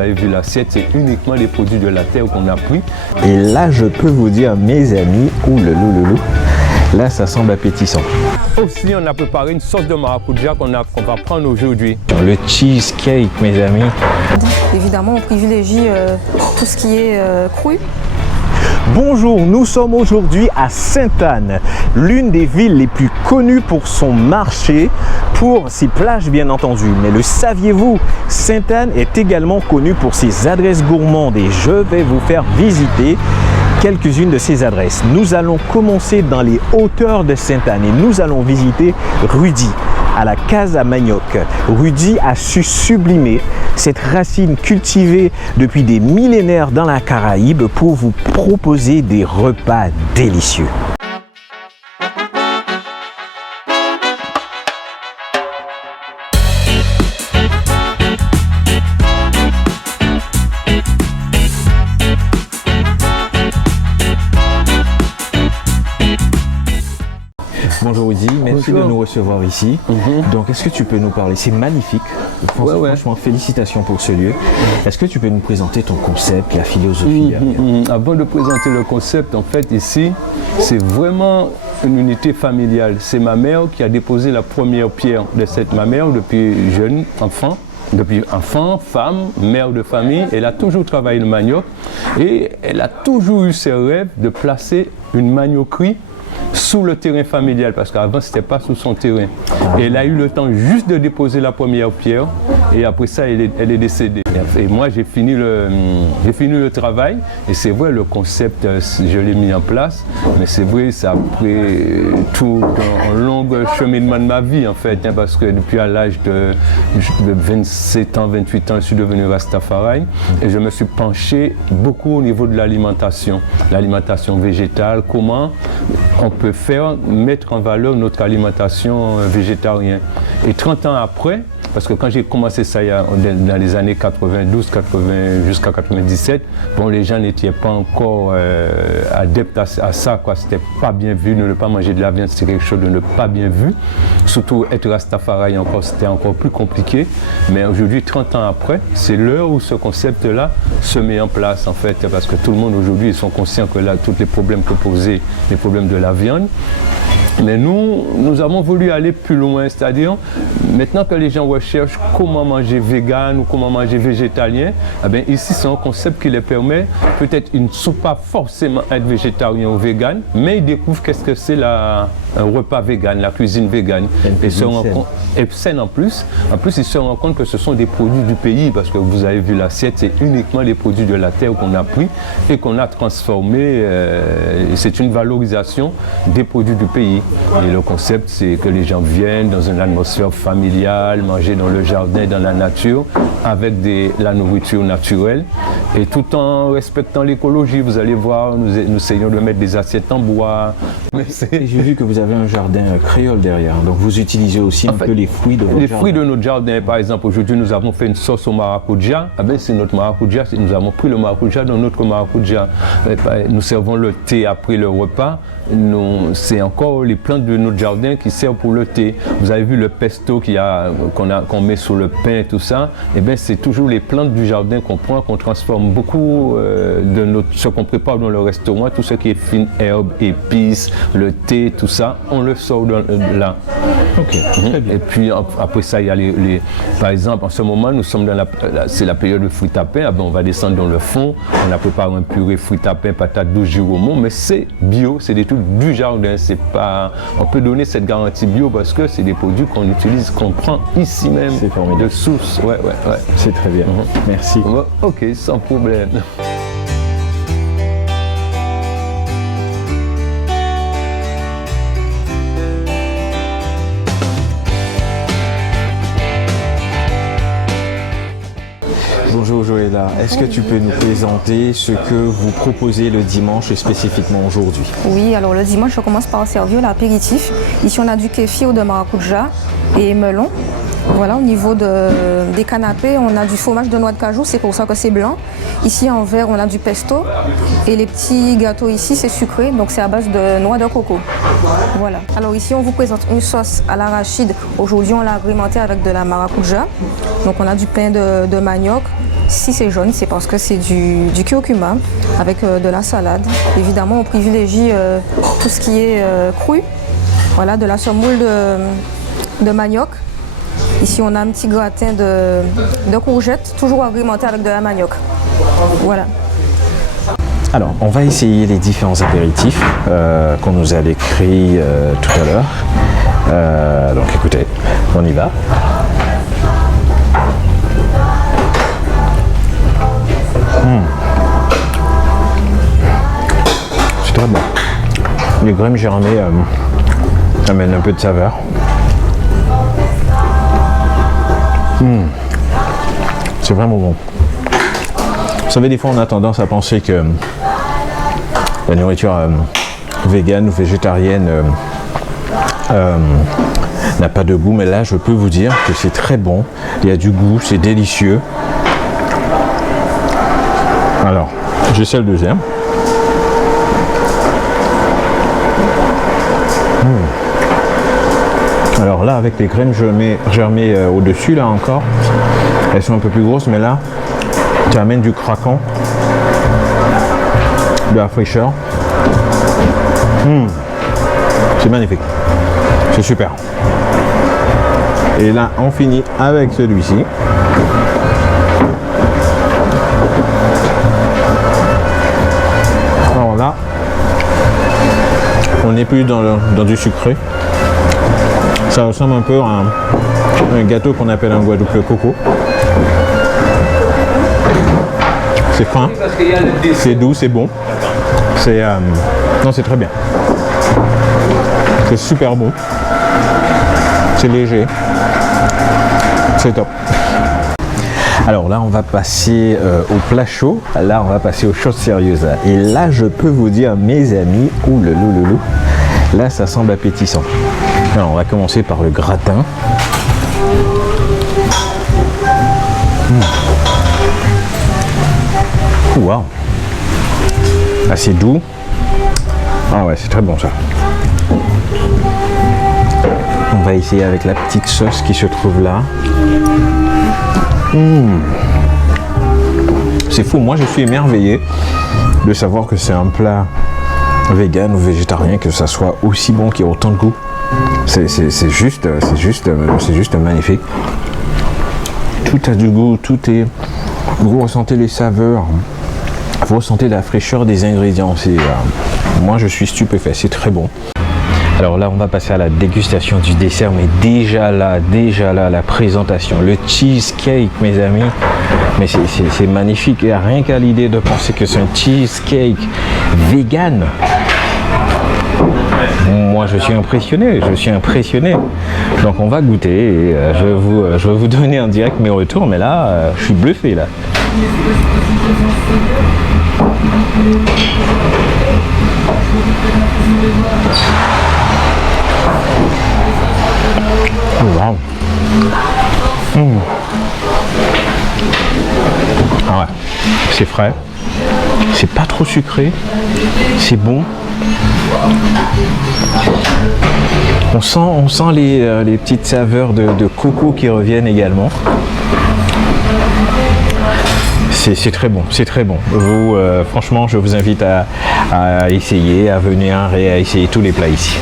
avez vu l'assiette, c'est uniquement les produits de la terre qu'on a pris. Et là, je peux vous dire, mes amis, ouloulou, là, ça semble appétissant. Aussi, on a préparé une sauce de maracuja qu'on va prendre aujourd'hui. Le cheesecake, mes amis. Évidemment, on privilégie tout ce qui est cru. Bonjour, nous sommes aujourd'hui à Sainte-Anne, l'une des villes les plus connues pour son marché, pour ses plages bien entendu. Mais le saviez-vous, Sainte-Anne est également connue pour ses adresses gourmandes et je vais vous faire visiter quelques-unes de ces adresses. Nous allons commencer dans les hauteurs de Sainte-Anne et nous allons visiter Rudy à la Casa Manioc. Rudy a su sublimer cette racine cultivée depuis des millénaires dans la Caraïbe pour vous proposer des repas délicieux. Bonjour Rudy, merci de nous recevoir ici. Donc est-ce que tu peux nous parler? C'est magnifique, franchement félicitations pour ce lieu. Est-ce que tu peux nous présenter ton concept, la philosophie? Avant de présenter le concept, en fait ici, c'est vraiment une unité familiale. C'est ma mère qui a déposé la première pierre de cette ma mère depuis jeune enfant. Depuis enfant, femme, mère de famille, elle a toujours travaillé le manioc et elle a toujours eu ce rêve de placer une manioquerie sous le terrain familial, parce qu'avant c'était pas sous son terrain. Et elle a eu le temps juste de déposer la première pierre et après ça elle est décédée. Et moi j'ai fini le travail et c'est vrai le concept je l'ai mis en place, mais c'est vrai ça a pris tout un long cheminement de ma vie en fait, parce que depuis à l'âge de 27 ans, 28 ans je suis devenu Rastafari et je me suis penché beaucoup au niveau de l'alimentation végétale, comment on peut mettre en valeur notre alimentation végétarienne. Et 30 ans après, parce que quand j'ai commencé ça dans les années 92, 80, jusqu'à 97, bon, les gens n'étaient pas encore adeptes à ça, quoi. C'était pas bien vu, ne pas manger de la viande, c'était quelque chose de ne pas bien vu. Surtout être Rastafari encore, c'était encore plus compliqué. Mais aujourd'hui, 30 ans après, c'est l'heure où ce concept-là se met en place, en fait, parce que tout le monde aujourd'hui, ils sont conscients que là, tous les problèmes que posaient les problèmes de la viande. Mais nous avons voulu aller plus loin, c'est-à-dire maintenant que les gens recherchent comment manger vegan ou comment manger végétalien, eh bien, ici c'est un concept qui les permet, peut-être ils ne sont pas forcément être végétarien ou vegan, mais ils découvrent qu'est-ce que c'est un repas vegan, la cuisine vegan. Et saine en plus. En plus, ils se rendent compte que ce sont des produits du pays, parce que vous avez vu l'assiette, c'est uniquement les produits de la terre qu'on a pris et qu'on a transformés. C'est une valorisation des produits du pays. Et le concept, c'est que les gens viennent dans une atmosphère familiale, manger dans le jardin, dans la nature, avec la nourriture naturelle, et tout en respectant l'écologie. Vous allez voir, nous essayons de mettre des assiettes en bois. J'ai vu que vous avez un jardin créole derrière, donc vous utilisez aussi un peu les fruits de votre jardin. Les fruits de notre jardin, par exemple, aujourd'hui nous avons fait une sauce au maracuja. Ah ben, c'est notre maracuja, nous avons pris le maracuja dans notre maracuja. Nous servons le thé après le repas. C'est encore les plantes de notre jardin qui servent pour le thé. Vous avez vu le pesto qu'on met sur le pain, tout ça. Et bien, c'est toujours les plantes du jardin qu'on prend, qu'on transforme beaucoup de ce qu'on prépare dans le restaurant, tout ce qui est fines herbes, épices, le thé, tout ça, on le sort là. Ok, très bien. Et puis après ça, il y a par exemple, en ce moment, nous sommes c'est la période de fruits à pain. Ah ben, on va descendre dans le fond, on a préparé un purée fruits à pain, patates douces, giromont, mais c'est bio, c'est des trucs du jardin. C'est pas, on peut donner cette garantie bio parce que c'est des produits qu'on utilise, qu'on prend ici même de source. Ouais. C'est très bien. Merci. Ok, sans problème. Bonjour Joëlla, est-ce que tu peux nous présenter ce que vous proposez le dimanche et spécifiquement aujourd'hui? Oui, alors le dimanche, je commence par servir l'apéritif. Ici, on a du kéfir de maracuja et melon. Voilà, au niveau des canapés, on a du fromage de noix de cajou, c'est pour ça que c'est blanc. Ici, en vert, on a du pesto. Et les petits gâteaux ici, c'est sucré, donc c'est à base de noix de coco. Voilà. Alors ici, on vous présente une sauce à l'arachide. Aujourd'hui, on l'a agrémentée avec de la maracuja. Donc on a du pain de manioc, Si c'est jaune, c'est parce que c'est du curcuma avec de la salade. Évidemment, on privilégie tout ce qui est cru. Voilà, de la semoule de manioc. Ici, on a un petit gratin de courgettes, toujours agrémenté avec de la manioc. Voilà. Alors, on va essayer les différents apéritifs qu'on nous a décrits tout à l'heure. Donc, écoutez, on y va. C'est très bon. Les graines germées amènent un peu de saveur. C'est vraiment bon. Vous savez, des fois on a tendance à penser que la nourriture végane ou végétarienne n'a pas de goût, mais là je peux vous dire que c'est très bon. Il y a du goût, c'est délicieux. Alors, j'essaie le deuxième. Alors là, avec les graines germées au-dessus, là encore, elles sont un peu plus grosses, mais là, ça amène du craquant, de la fraîcheur. C'est magnifique. C'est super. Et là, on finit avec celui-ci. Alors là, on n'est plus dans du sucré. Ça ressemble un peu à un gâteau qu'on appelle un Guadeloupe le coco. C'est fin, c'est doux, c'est bon. Non, c'est très bien. C'est super bon. C'est léger. C'est top. Alors là, on va passer au plat chaud. Là, on va passer aux choses sérieuses. Et là, je peux vous dire, mes amis, ouloulou, là, ça semble appétissant. Alors, on va commencer par le gratin. Waouh! Assez doux. Ah ouais, c'est très bon ça. On va essayer avec la petite sauce qui se trouve là. C'est fou, moi je suis émerveillé de savoir que c'est un plat vegan ou végétarien, que ça soit aussi bon, qu'il y ait autant de goût. C'est juste magnifique. Tout a du goût, tout est... Vous ressentez les saveurs, vous ressentez la fraîcheur des ingrédients. Moi je suis stupéfait, c'est très bon. Alors là, on va passer à la dégustation du dessert, mais déjà là, la présentation, le cheesecake, mes amis, mais c'est magnifique. Et rien qu'à l'idée de penser que c'est un cheesecake vegan, moi je suis impressionné, Donc on va goûter et je vais vous donner en direct mes retours, mais là, je suis bluffé là. Wow. Ah ouais, c'est frais, c'est pas trop sucré, c'est bon. On sent les petites saveurs de coco qui reviennent également. C'est très bon, c'est très bon. Vous, franchement, je vous invite à essayer, à venir et à essayer tous les plats ici.